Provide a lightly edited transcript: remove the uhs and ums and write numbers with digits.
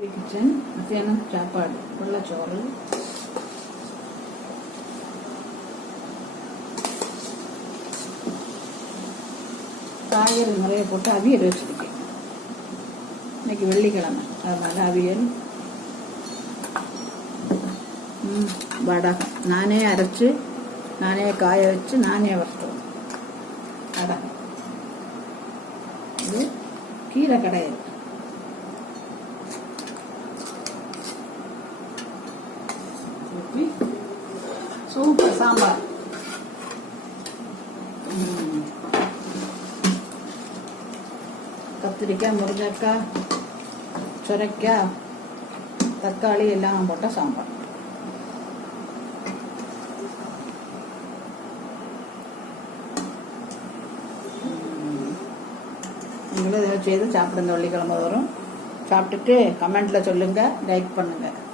Kitchen மத்தியானம் சாப்பாடு வெள்ளச்சோறு, காய்கறி நிறைய போட்டு அவியல் வச்சுருக்கேன். இன்னைக்கு வெள்ளிக்கிழமை, அதனால அவியல், வடகம் நானே அரைச்சு நானே காய வச்சு நானே வறுத்தோம். வடகம் இது கீரை கடையில் சூப்பர் சாம்பார். கத்திரிக்காய், முருங்கைக்காய், சுரைக்காய், தக்காளி எல்லாம் போட்ட சாம்பார். நீங்களும் இதை செய்து சாப்பிடுங்க. வெள்ளிக்கிழமை வரும். சாப்பிட்டுட்டு கமெண்ட்ல சொல்லுங்க, லைக் பண்ணுங்க.